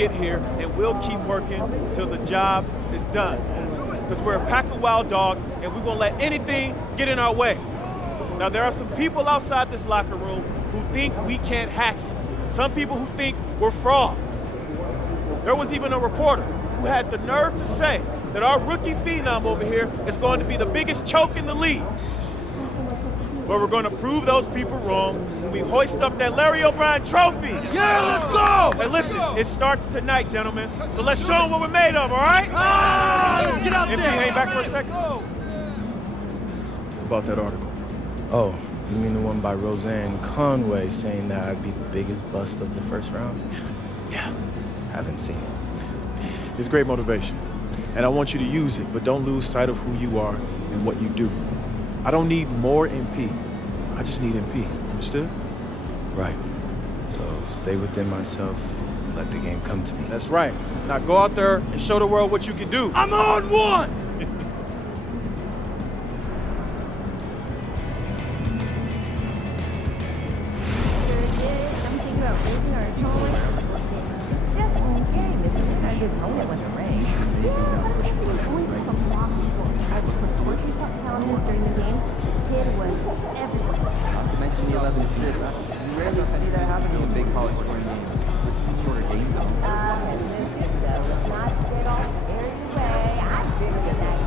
get here, and we'll keep working till the job is done. Because we're a pack of wild dogs, and we won't let anything get in our way. Now, there are some people outside this locker room who think we can't hack it. Some people who think we're frauds. There was even a reporter who had the nerve to say that our rookie phenom over here is going to be the biggest choke in the league. But we're going to prove those people wrong when we hoist up that Larry O'Brien trophy. Yeah, let's go! Hey, listen, it starts tonight, gentlemen. So let's show them what we're made of, all right? Let's get out MP, there! hang back for a second. About that article. Oh, you mean the one by Roseanne Conway saying that I'd be the biggest bust of the first round? Yeah, haven't seen it. It's great motivation, and I want you to use it, but don't lose sight of who you are and what you do. I don't need more MP. I just need MP. Understood? Right. So stay within myself, let the game come to me. That's right. Now go out there and show the world what you can do. I'm on one! Mention the 11 assists. You rarely see that happening in big college scoring games with shorter game zones. Let's not get all carried away. I figured that.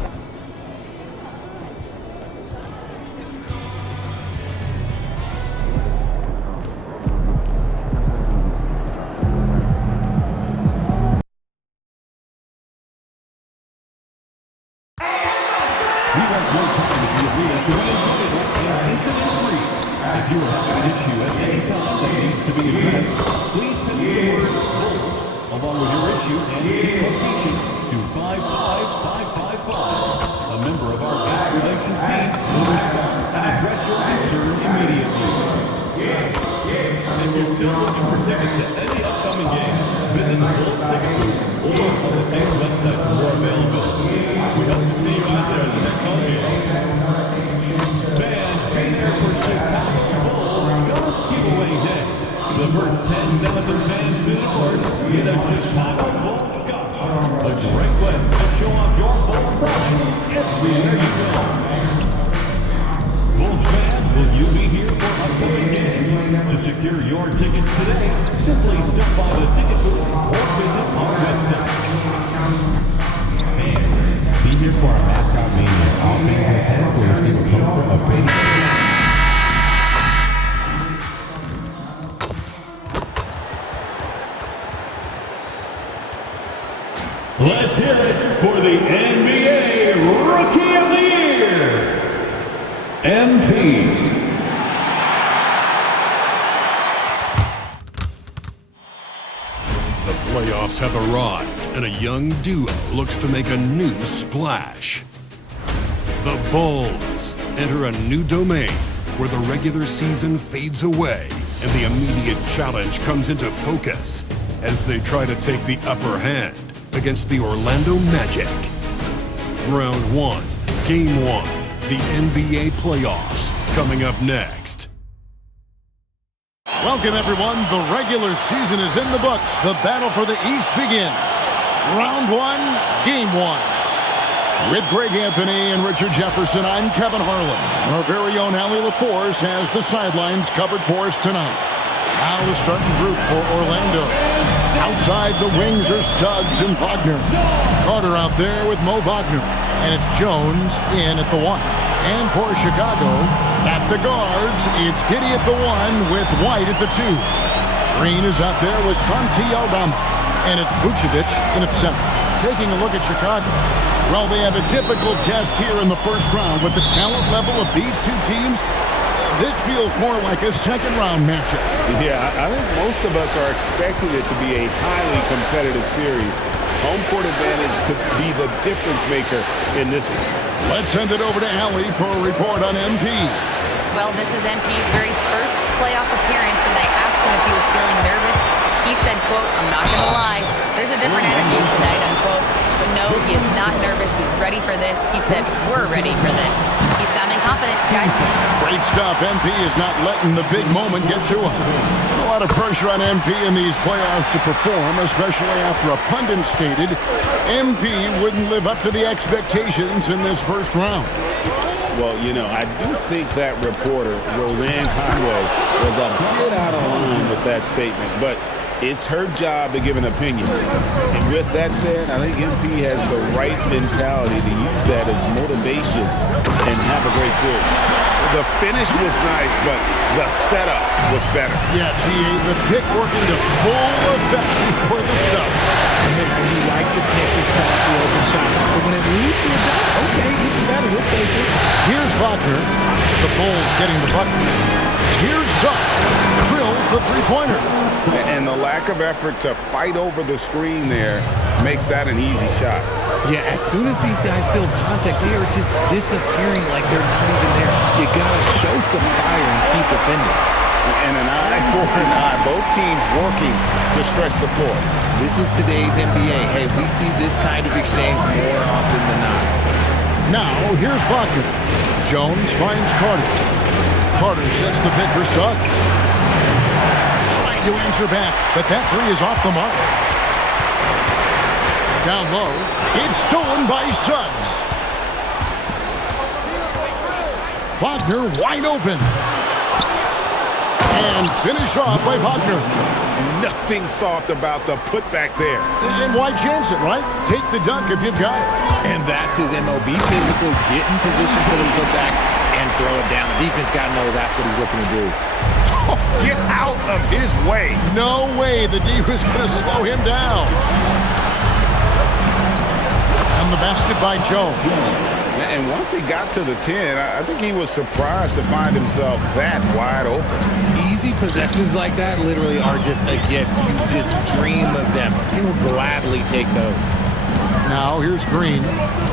We want more time at the arena to be included in incident-free. If you are having an issue at any time that needs to be addressed, please text the word Bulls along with your issue and seek location to 55555. A member of our guest relations team will respond and address your concern immediately. If you're still looking for tickets to any upcoming game, visit the Bulls ticket booth or on the same website for more availability. We hope to see you out there at the next home game. Fans, be there for Chicago Bulls Scarf Giveaway Day. The first 10,000 fans to the court get a Chicago Bulls scarf. A great way to show off your Bulls pride everywhere you go. Bulls fans, will you be here for upcoming games? To secure your tickets today, simply stop by the ticket booth or visit our website. Be here for our mascot mania. All fans and headquarters in October of baseball. Let's hear it for the NBA Rookie of the Year, MP. The playoffs have arrived, and a young duo looks to make a new splash. The Bulls enter a new domain where the regular season fades away and the immediate challenge comes into focus as they try to take the upper hand against the Orlando Magic. Round 1, Game 1, the NBA playoffs, coming up next. Welcome, everyone. The regular season is in the books. The battle for the East begins. Round 1, Game 1. With Greg Anthony and Richard Jefferson, I'm Kevin Harlan. And our very own Allie LaForce has the sidelines covered for us tonight. Now the starting group for Orlando. Outside the wings are Suggs and Wagner. Carter out there with Mo Wagner. And it's Jones in at the 1. And for Chicago, at the guards, it's Giddey at the 1 with White at the 2. Green is out there with Santi Aldama. And it's Vucevic in at center. Taking a look at Chicago. Well, they have a difficult test here in the first round with the talent level of these two teams. This feels more like a second-round matchup. Yeah, I think most of us are expecting it to be a highly competitive series. Home court advantage could be the difference maker in this one. Let's send it over to Allie for a report on MP. Well, this is MP's very first playoff appearance, and I asked him if he was feeling nervous. He said, quote, "I'm not going to lie, there's a different attitude tonight," unquote. But no, he is not nervous. He's ready for this. He said, "We're ready for this." He sounding confident, guys. Great stuff. MP is not letting the big moment get to him. A lot of pressure on MP in these playoffs to perform, especially after a pundit stated MP wouldn't live up to the expectations in this first round. Well, you know, I do think that reporter, Roseanne Conway, was a bit out of line with that statement, but it's her job to give an opinion. And with that said, I think MP has the right mentality to use that as motivation and have a great series. The finish was nice, but the setup was better. Yeah, GA, the pick working to full effect before the stuff. You like the pick to set up the open shot, but when it leads to a dunk, okay, even better, we'll take it. Here's Wagner. The Bulls getting the bucket. Here's Suggs. Drills the three-pointer. And the lack of effort to fight over the screen there makes that an easy shot. Yeah, as soon as these guys feel contact, they are just disappearing like they're not even there. You gotta show some fire and keep defending. And an eye for an eye. Both teams working to stretch the floor. This is today's NBA. Hey, we see this kind of exchange more often than not. Now, here's Wagner. Jones finds Carter. Carter sets the pick for Suggs. Trying to answer back, but that three is off the mark. Down low, it's stolen by Suggs. Wagner wide open. And finish off by Wagner. Nothing soft about the putback there. And why chance it, right? Take the dunk if you've got it. And that's his MOB, physical, get in position for the putback and throw it down. The defense got to know that's what he's looking to do. Oh, get out of his way. No way the D was going to slow him down. And the basket by Jones. And once he got to the 10, I think he was surprised to find himself that wide open. Easy possessions like that literally are just a gift. You just dream of them. He will gladly take those. Now here's Green.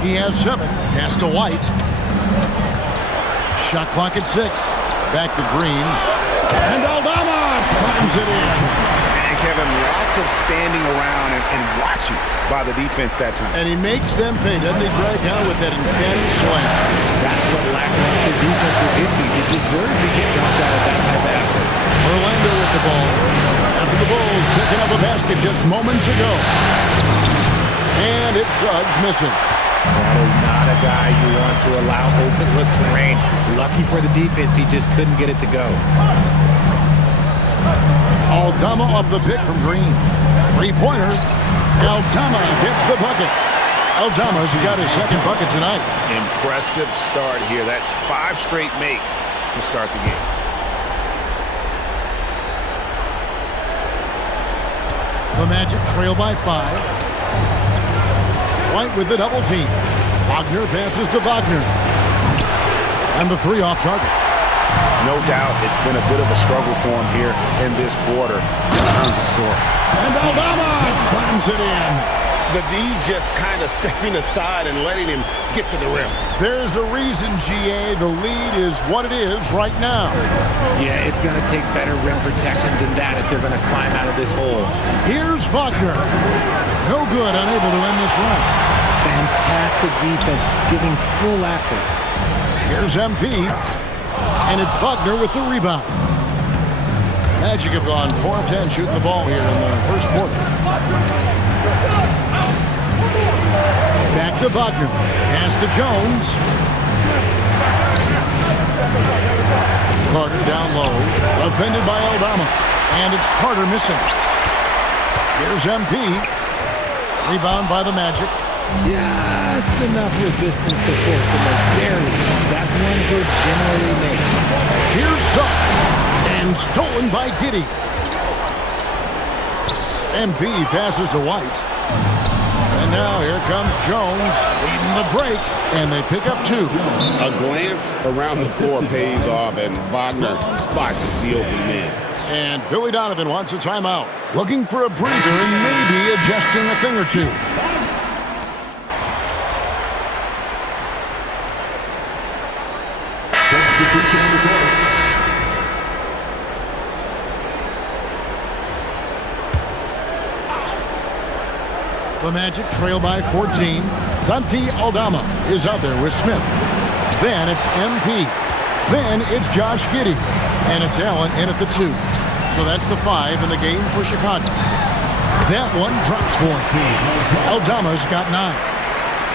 He has 7. Pass to White. Shot clock at 6. Back to Green. And Aldama slams it in. And Kevin, lots of standing around and watching by the defense that time. And he makes them pay, doesn't he, Greg, with that emphatic slam. That's what lackluster defense will give you. You deserve to get dunked out of that type of effort. Orlando with the ball. After the Bulls picking up a basket just moments ago. And it's Suggs missing. That is not a guy you want to allow open looks from range. Lucky for the defense, he just couldn't get it to go. Aldama off the pick from Green. Three-pointer. Aldama gets the bucket. Aldama's got his second bucket tonight. Impressive start here. That's 5 straight makes to start the game. The Magic trail by 5. White with the double team. Wagner passes to Wagner. And the 3 off target. No doubt it's been a bit of a struggle for him here in this quarter in terms of scoring. And Aldama slams it in. The D just kind of stepping aside and letting him get to the rim. There's a reason, GA. The lead is what it is right now. Yeah, it's going to take better rim protection than that if they're going to climb out of this hole. Here's Wagner. No good, unable to end this run. Fantastic defense, giving full effort. Here's MP. And it's Wagner with the rebound. Magic have gone 4 of 10 shooting the ball here in the first quarter. Back to Wagner. Pass to Jones. Carter down low. Defended by Aldama. And it's Carter missing. Here's MP. Rebound by the Magic. Just enough resistance to force the miss. Barely. That's one he'll generally make. Here's Suggs. And stolen by Giddey. MP passes to White. And now here comes Jones leading the break. And they pick up 2. A glance around the floor pays off, and Wagner spots the open man. And Billy Donovan wants a timeout. Looking for a breather and maybe adjusting a thing or 2. The Magic trail by 14. Santi Aldama is out there with Smith. Then it's MP. Then it's Josh Giddey. And it's Allen in at the 2. So that's the 5 in the game for Chicago. That one drops for him. Aldama's got 9.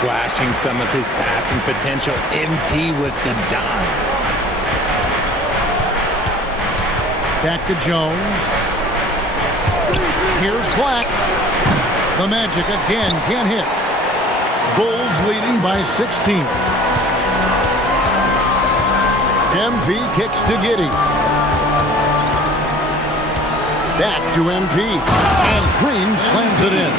Flashing some of his passing potential. MP with the dime. Back to Jones. Here's Black. The Magic again can't hit. Bulls leading by 16. MP kicks to Giddey. Back to MP. And Green slams it in.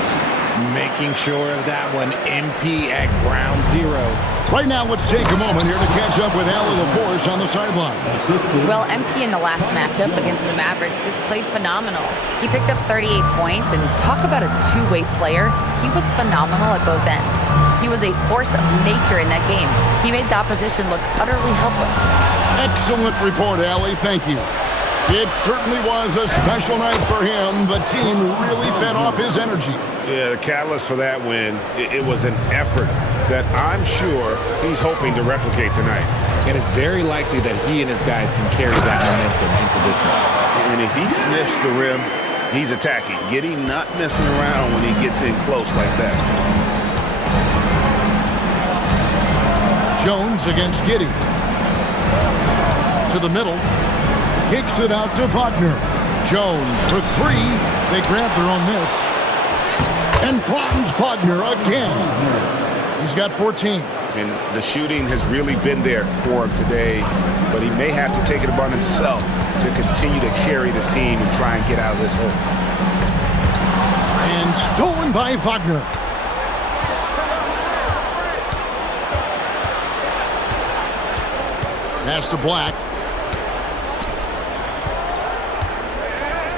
Making sure of that one. MP at ground zero. Right now, let's take a moment here to catch up with Allie LaForce on the sideline. Well, MP in the last matchup against the Mavericks just played phenomenal. He picked up 38 points, and talk about a two-way player. He was phenomenal at both ends. He was a force of nature in that game. He made the opposition look utterly helpless. Excellent report, Allie. Thank you. It certainly was a special night for him. The team really fed off his energy. Yeah, the catalyst for that win, it was an effort that I'm sure he's hoping to replicate tonight. And it's very likely that he and his guys can carry that momentum into this one. And if he sniffs the rim, he's attacking. Giddey not messing around when he gets in close like that. Jones against Giddey. To the middle. Kicks it out to Wagner. Jones for 3. They grab their own miss. And finds Wagner again. He's got 14. And the shooting has really been there for him today, but he may have to take it upon himself to continue to carry this team and try and get out of this hole. And stolen by Wagner. Pass to Black.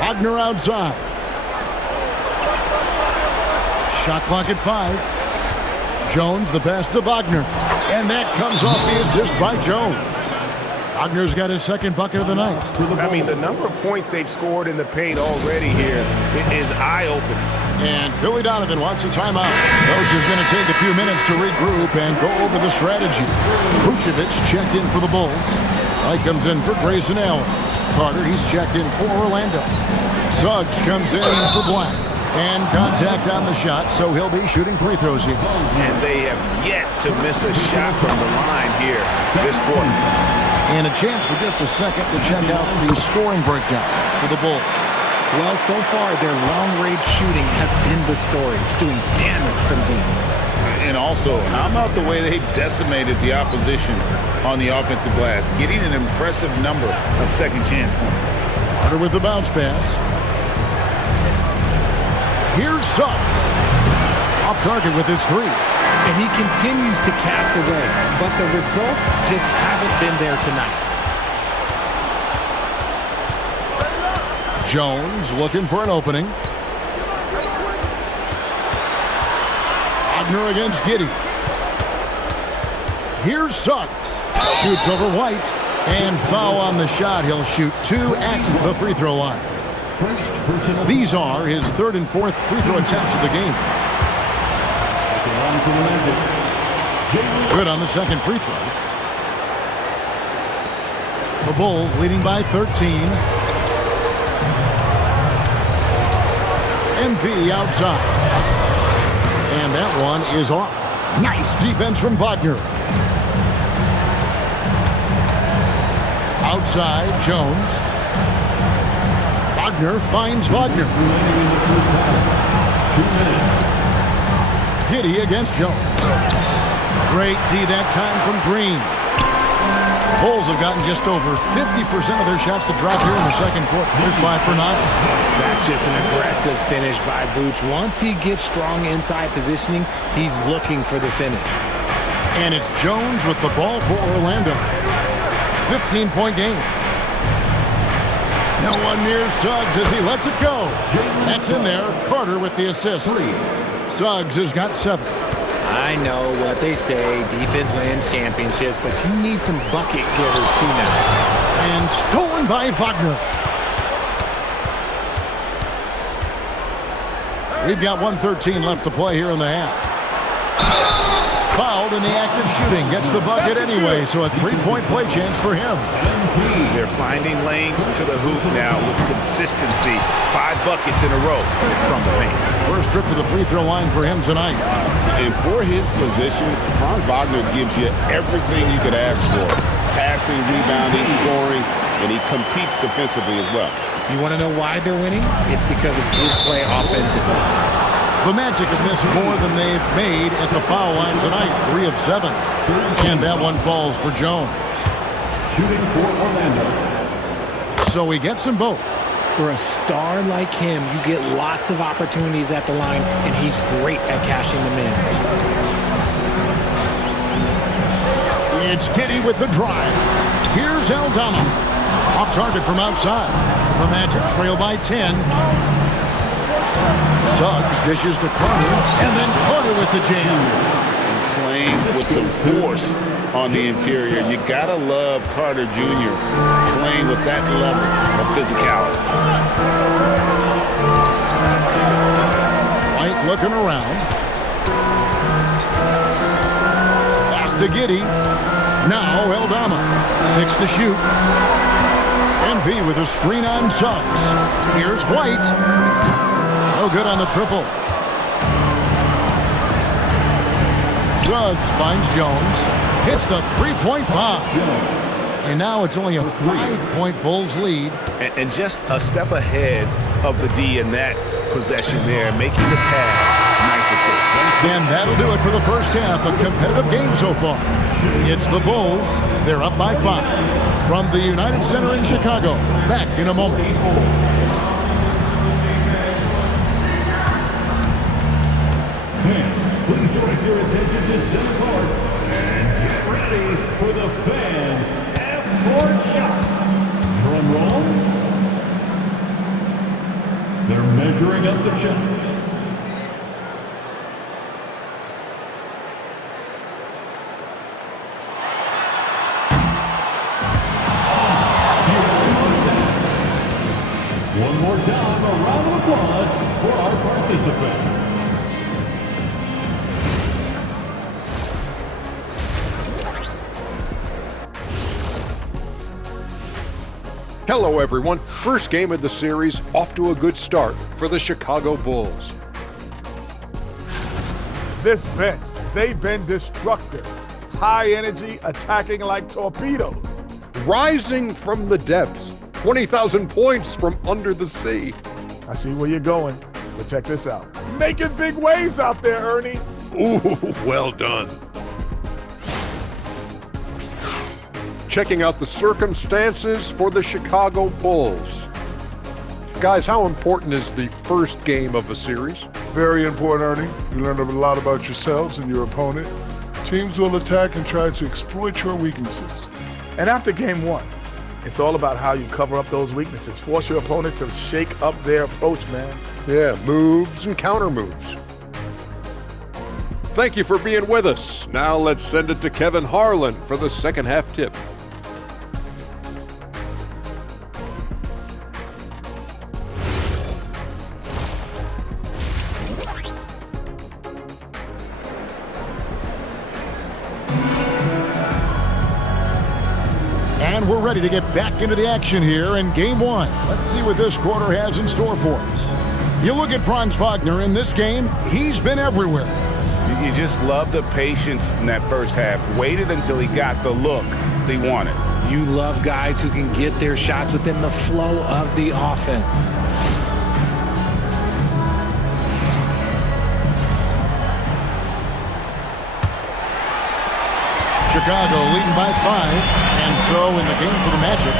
Wagner outside. Shot clock at 5. Jones the pass to Wagner. And that comes off the assist by Jones. Wagner's got his second bucket of the night. I mean, the number of points they've scored in the paint already here is eye-opening. And Billy Donovan wants a timeout. Coach is going to take a few minutes to regroup and go over the strategy. Vucevic checked in for the Bulls. Light comes in for Grayson Allen. Carter, he's checked in for Orlando. Suggs comes in for Black. And contact on the shot, so he'll be shooting free throws here. And they have yet to miss a shot from the line here this quarter. And a chance for just a second to check out the scoring breakdown for the Bulls. Well, so far, their long-range shooting has been the story, doing damage from deep. And also, how about the way they decimated the opposition on the offensive glass, getting an impressive number of second chance points. Carter with the bounce pass. Here's Suggs. Off target with his 3. And he continues to cast away, but the results just haven't been there tonight. Jones looking for an opening. Wagner against Giddey. Here's Suggs. Shoots over White. And foul on the shot. He'll shoot 2 at the free throw line. These are his 3rd and 4th free throw attempts of the game. Good on the second free throw. The Bulls leading by 13. MP outside. And that one is off. Nice defense from Wagner. Outside, Jones. Wagner finds Wagner. Giddey against Jones. Great D that time from Green. Bulls have gotten just over 50% of their shots to drop here in the second quarter. They're 5 for 9. That's just an aggressive finish by Vooch. Once he gets strong inside positioning, he's looking for the finish. And it's Jones with the ball for Orlando. 15-point game. No one near Suggs as he lets it go. That's in there. Carter with the assist. Suggs has got 7. I know what they say, defense wins championships, but you need some bucket getters too now. And stolen by Wagner. We've got 1:13 left to play here in the half. fouled in the act of shooting. Gets the bucket anyway, so a three-point play chance for him. They're finding lanes to the hoop now with consistency. 5 buckets in a row from the paint. First trip to the free throw line for him tonight. And for his position, Franz Wagner gives you everything you could ask for. Passing, rebounding, scoring, and he competes defensively as well. You want to know why they're winning? It's because of his play offensively. The Magic have missed more than they've made at the foul line tonight, 3 of 7. And that one falls for Jones. Shooting for Orlando. So he gets them both. For a star like him, you get lots of opportunities at the line, and he's great at cashing them in. It's Giddey with the drive. Here's Aldama. Off target from outside. The Magic trail by 10. Suggs dishes to Carter, and then Carter with the jam. And playing with some force on the interior. You gotta love Carter Jr. playing with that level of physicality. White looking around. Pass to Giddey. Now Aldama. 6 to shoot. MP with a screen on Suggs. Here's White. No good on the triple. Suggs finds Jones. Hits the three-point bomb. And now it's only a 5-point Bulls lead. And just a step ahead of the D in that possession there, making the pass. Nice assist. And that'll do it for the first half. A competitive game so far. It's the Bulls. They're up by 5. From the United Center in Chicago. Back in a moment. Fans, please direct your attention to center court and get ready for the fan F-court shots. Drum roll. They're measuring up the shots. One more time, a round of applause for our participants. Hello, everyone. First game of the series, off to a good start for the Chicago Bulls. This bench, they've been destructive. High energy, attacking like torpedoes. Rising from the depths, 20,000 points from under the sea. I see where you're going, but check this out. Making big waves out there, Ernie. Ooh, well done. Checking out the circumstances for the Chicago Bulls. Guys, how important is the first game of a series? Very important, Ernie. You learn a lot about yourselves and your opponent. Teams will attack and try to exploit your weaknesses. And after game 1, it's all about how you cover up those weaknesses. Force your opponent to shake up their approach, man. Yeah, moves and counter moves. Thank you for being with us. Now let's send it to Kevin Harlan for the second half tip. And we're ready to get back into the action here in game 1. Let's see what this quarter has in store for us. You look at Franz Wagner in this game, he's been everywhere. You just love the patience in that first half. Waited until he got the look they wanted. You love guys who can get their shots within the flow of the offense. Chicago leading by 5. And so in the game for the Magic,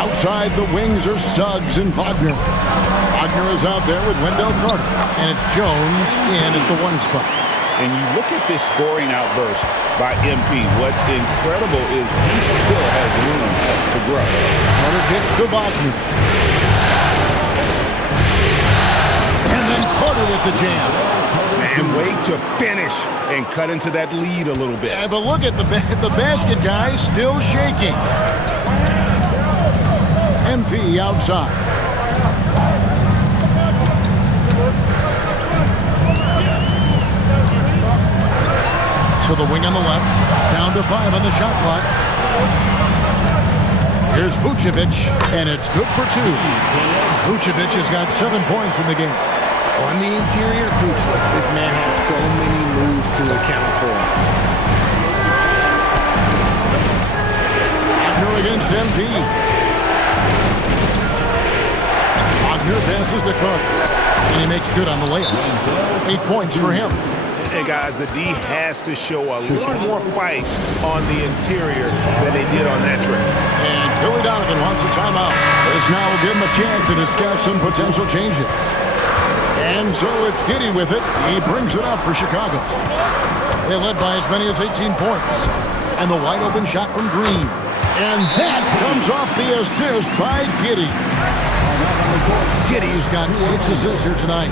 outside the wings are Suggs and Wagner. Wagner is out there with Wendell Carter. And it's Jones in at the 1 spot. And you look at this scoring outburst by MP. What's incredible is he still has room to grow. Carter gets to Wagner. And then Carter with the jam. And wait to finish and cut into that lead a little bit. Yeah, but look at the basket guy still shaking. MP outside. to the wing on the left. Down to 5 on the shot clock. Here's Vucevic, and it's good for 2. Vucevic has got 7 points in the game. On the interior, Vooch, look, this man has so many moves to account for. Wagner against MP. Wagner passes to Carter, and he makes good on the layup. 8 points for him. Hey, guys, the D has to show a little more fight on the interior than they did on that trip. And Billy Donovan wants a timeout. This now will give him a chance to discuss some potential changes. And so it's Giddey with it. He brings it up for Chicago. They led by as many as 18 points. And the wide open shot from Green. And that comes off the assist by Giddey. Giddey's got 6 assists here tonight.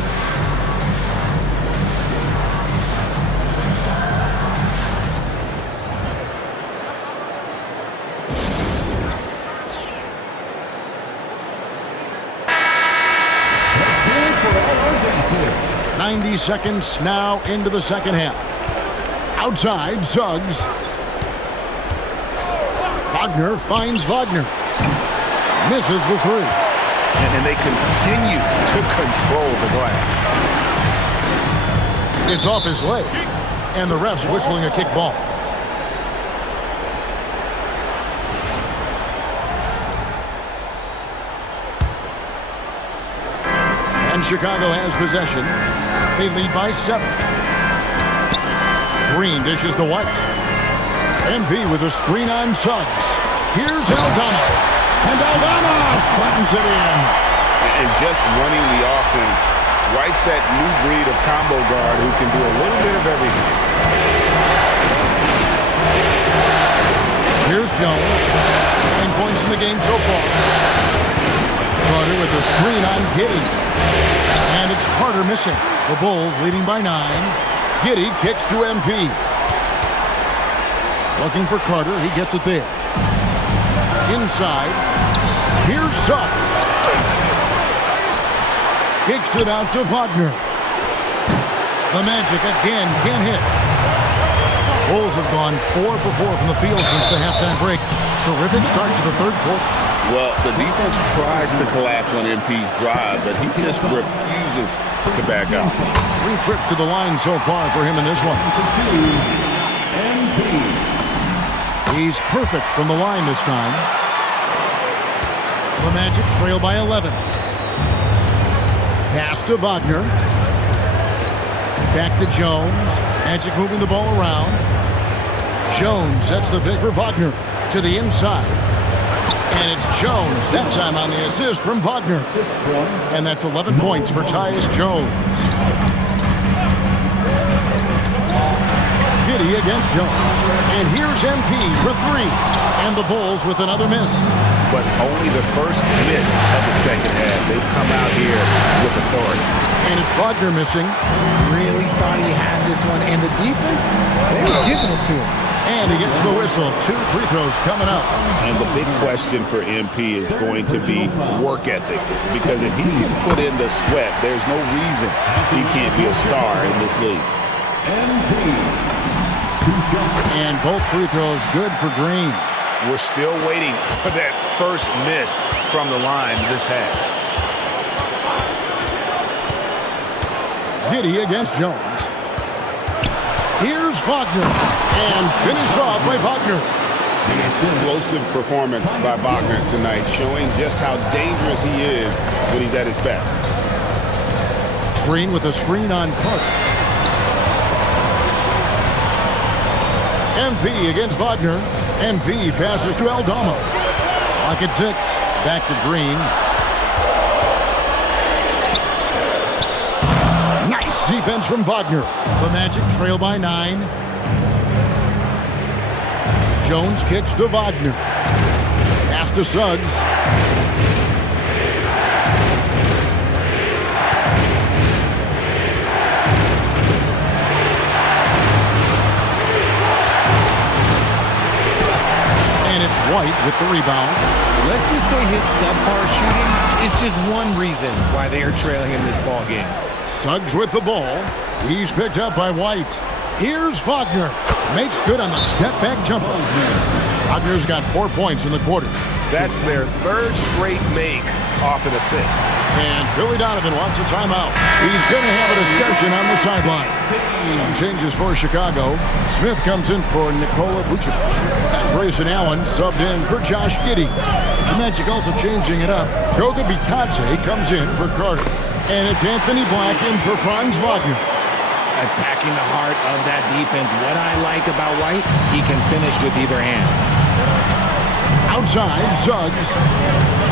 .90 seconds now into the second half. Outside, Suggs. Wagner finds Wagner. Misses the 3. And then they continue to control the glass. It's off his leg. And the ref's whistling a kick ball. And Chicago has possession. They lead by 7. Green dishes to White. MP with a screen on Suggs. Here's Aldama. And Aldama slams it in. And just running the offense. White's that new breed of combo guard who can do a little bit of everything. Here's Jones. 10 points in the game so far. Carter with a screen on Giddey. And it's Carter missing. The Bulls leading by 9. Giddey kicks to MP. Looking for Carter. He gets it there. Inside. Here's Suggs. Kicks it out to Wagner. The Magic again can't hit. Bulls have gone 4 for 4 from the field since the halftime break. Terrific start to the third quarter. Well, the defense tries to collapse on MP's drive, but he just refuses to back out. 3 trips to the line so far for him in this one. He's perfect from the line this time. The Magic trail by 11. Pass to Wagner. Back to Jones. Magic moving the ball around. Jones sets the pick for Wagner to the inside. And it's Jones, that time on the assist from Wagner. And that's 11 points for Tyus Jones. Giddey against Jones. And here's MP for 3. And the Bulls with another miss. But only the first miss of the second half. They've come out here with authority. And it's Wagner missing. Really thought he had this one. And the defense, they were giving it to him. And he gets the whistle. 2 free throws coming up. And the big question for MP is going to be work ethic. Because if he can put in the sweat, there's no reason he can't be a star in this league. And both free throws good for Green. We're still waiting for that first miss from the line this half. Giddey against Jones. Here's Wagner. And finished off by Wagner. An explosive performance by Wagner tonight, showing just how dangerous he is when he's at his best. Green with a screen on Carter. MP against Wagner. MP passes to Aldama. Clock at 6. Back to Green. Nice defense from Wagner. The Magic trail by 9. Jones kicks to Wagner. Pass to Suggs. And it's White with the rebound. Let's just say his subpar shooting is just one reason why they are trailing in this ball game. Suggs with the ball. He's picked up by White. Here's Wagner. Makes good on the step-back jumper. Wagner's got 4 points in the quarter. That's their third straight make off an assist. And Billy Donovan wants a timeout. He's going to have a discussion on the sideline. Some changes for Chicago. Smith comes in for Nikola Vucevic. Grayson Allen subbed in for Josh Giddey. The Magic also changing it up. Goga Bitadze comes in for Carter. And it's Anthony Black in for Franz Wagner. Attacking the heart of that defense. What I like about White, he can finish with either hand. Outside, Suggs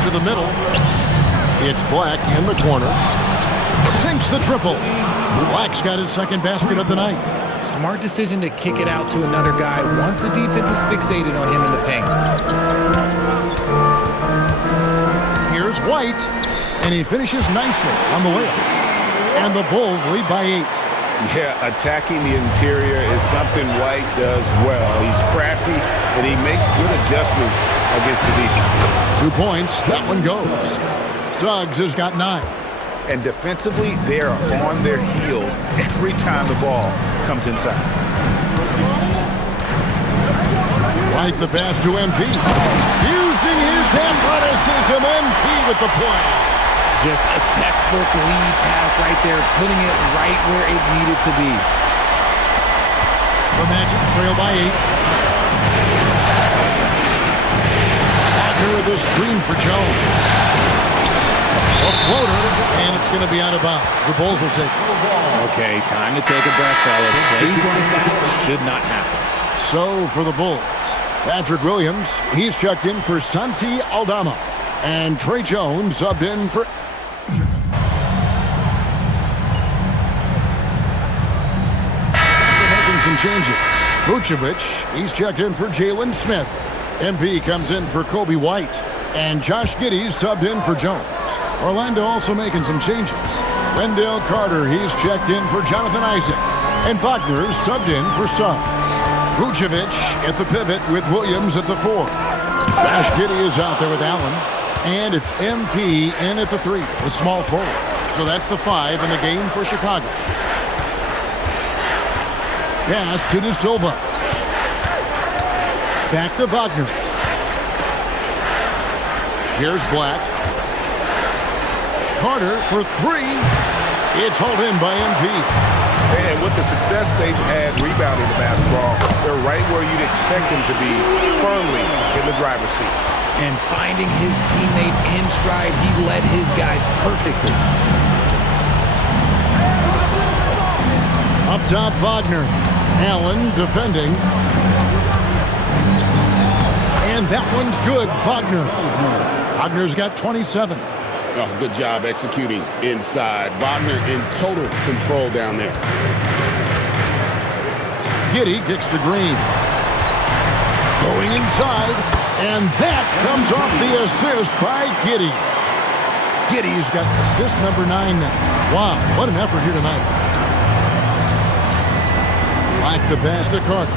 to the middle. It's Black in the corner. Sinks the triple. Black's got his second basket of the night. Smart decision to kick it out to another guy once the defense is fixated on him in the paint. Here's White, and he finishes nicely on the layup. And the Bulls lead by 8. Yeah, attacking the interior is something White does well. He's crafty, and he makes good adjustments against the defense. 2 points, that one goes. Suggs has got 9. And defensively, they are on their heels every time the ball comes inside. White the pass to MP. Using his athleticism, MP with the play. Just a textbook lead pass right there, putting it right where it needed to be. The Magic trail by 8. Wagner with a screen for Jones. A floater, and it's going to be out of bounds. The Bulls will take it. Okay, time to take a breath, fellas. Plays like that should not happen. So for the Bulls, Patrick Williams, he's checked in for Santi Aldama. And Trey Jones subbed in for... Making some changes. Vucevic, he's checked in for Jalen Smith. MP comes in for Kobe White. And Josh Giddey subbed in for Jones. Orlando also making some changes. Wendell Carter, he's checked in for Jonathan Isaac. And Wagner subbed in for Suggs. Vucevic at the pivot with Williams at the 4. Josh Giddey is out there with Allen. And it's MP in at the 3, the small forward. So that's the 5 in the game for Chicago. Pass to De Silva. Back to Wagner. Here's Black. Carter for 3. It's hauled in by MP. And with the success they've had rebounding the basketball, they're right where you'd expect them to be, firmly in the driver's seat. And finding his teammate in stride, he led his guy perfectly. Up top, Wagner. Allen defending. And that one's good, Wagner. Wagner's got 27. Oh, good job executing inside. Wagner in total control down there. Giddey kicks to Green. Going inside, and that comes off the assist by Giddey. Giddey's got assist number 9 now. Wow, what an effort here tonight. Like the pass to Carter.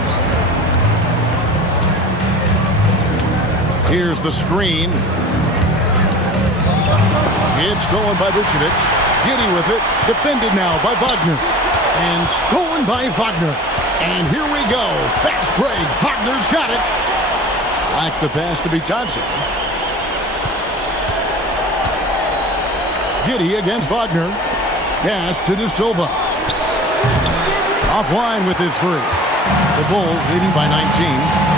Here's the screen. It's stolen by Vucevic. Giddey with it. Defended now by Wagner. And stolen by Wagner. And here we go. Fast break. Wagner's got it. Like the pass to Bitadze. Giddey against Wagner. Pass to De Silva. Offline with his 3. The Bulls leading by 19.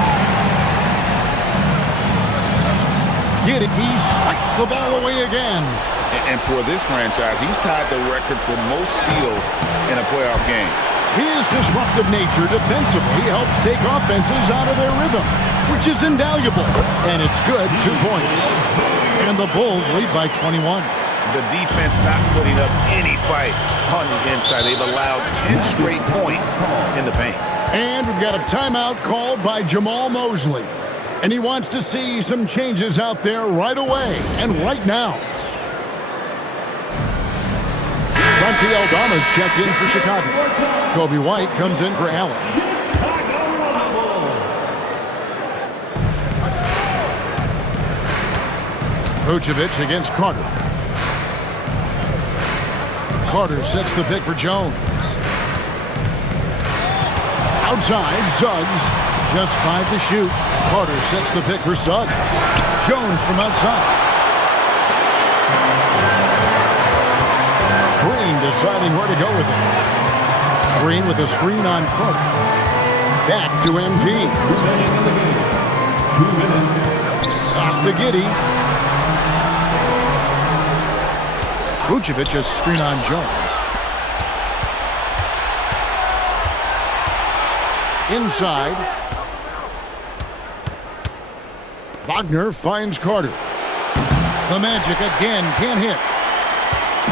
Giddey, he swipes the ball away again. And for this franchise, he's tied the record for most steals in a playoff game. His disruptive nature defensively helps take offenses out of their rhythm, which is invaluable. And it's good, 2 points. And the Bulls lead by 21. The defense not putting up any fight on the inside. They've allowed 10 straight points in the paint. And we've got a timeout called by Jamal Mosley. And he wants to see some changes out there right away and right now. Santi Aldama's checked in for Chicago. Kobe White comes in for Allen. Vucevic against Carter. Carter sets the pick for Jones. Outside, Suggs. Just 5 to shoot. Carter sets the pick for Suggs. Jones from outside. Green deciding where to go with it. Green with a screen on Carter. Back to MP. Pass to Giddey. Vucevic a screen on Jones. Inside. Wagner finds Carter. The Magic again can't hit.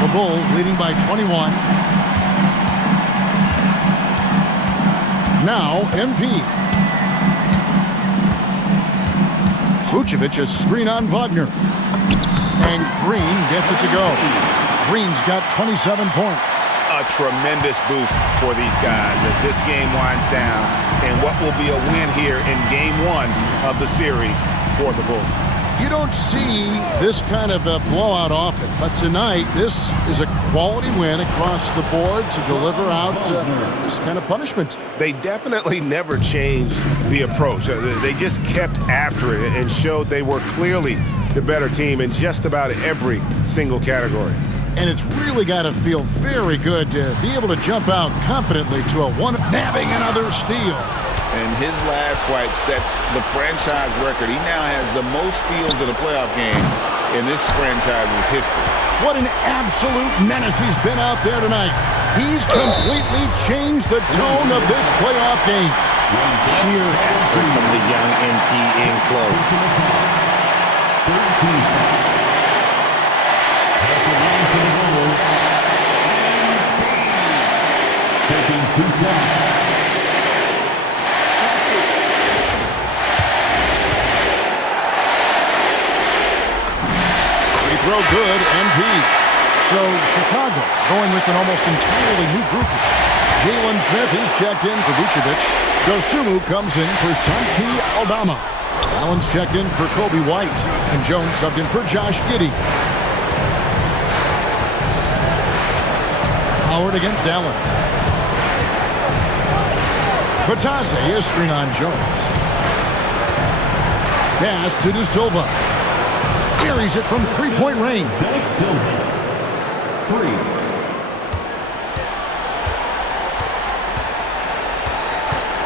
The Bulls leading by 21. Now MP. Vucevic a screen on Wagner. And Green gets it to go. Green's got 27 points. A tremendous boost for these guys as this game winds down and what will be a win here in game 1 of the series for the Bulls. You don't see this kind of a blowout often, but tonight this is a quality win across the board to deliver out this kind of punishment. They definitely never changed the approach. They just kept after it and showed they were clearly the better team in just about every single category. And it's really got to feel very good to be able to jump out confidently to a one, nabbing another steal. And his last swipe sets the franchise record. He now has the most steals in a playoff game in this franchise's history. What an absolute menace he's been out there tonight. He's completely changed the tone of this playoff game. Sheer effort from the young MP in close. 13. Taking 2 shots. Free throw good, MP. So Chicago going with an almost entirely new group. Jalen Smith is checked in for Vucevic. Dosunmu comes in for Santi Aldama. Allen's checked in for Kobe White. And Jones subbed in for Josh Giddey. Howard against Allen. Batadze is screen on Jones. Pass to De Silva. Carries it from three-point range. De Silva. 3.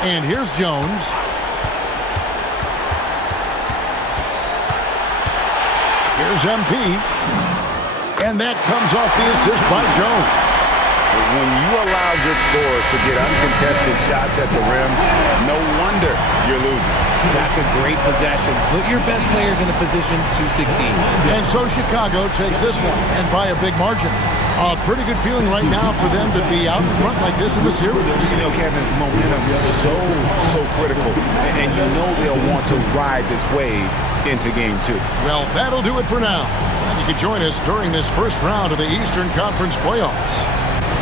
And here's Jones. Here's MP. And that comes off the assist by Jones. When you allow good scorers to get uncontested shots at the rim, no wonder you're losing. That's a great possession. Put your best players in a position to succeed. And so Chicago takes this one, and by a big margin. A pretty good feeling right now for them to be out in front like this in the series. You know, Kevin, momentum is so critical, and you know they'll want to ride this wave into game 2. Well, that'll do it for now. And you can join us during this first round of the Eastern Conference playoffs.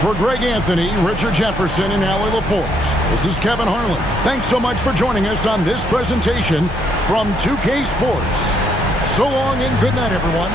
For Greg Anthony, Richard Jefferson, and Allie LaForce, this is Kevin Harlan. Thanks so much for joining us on this presentation from 2K Sports. So long and good night, everyone.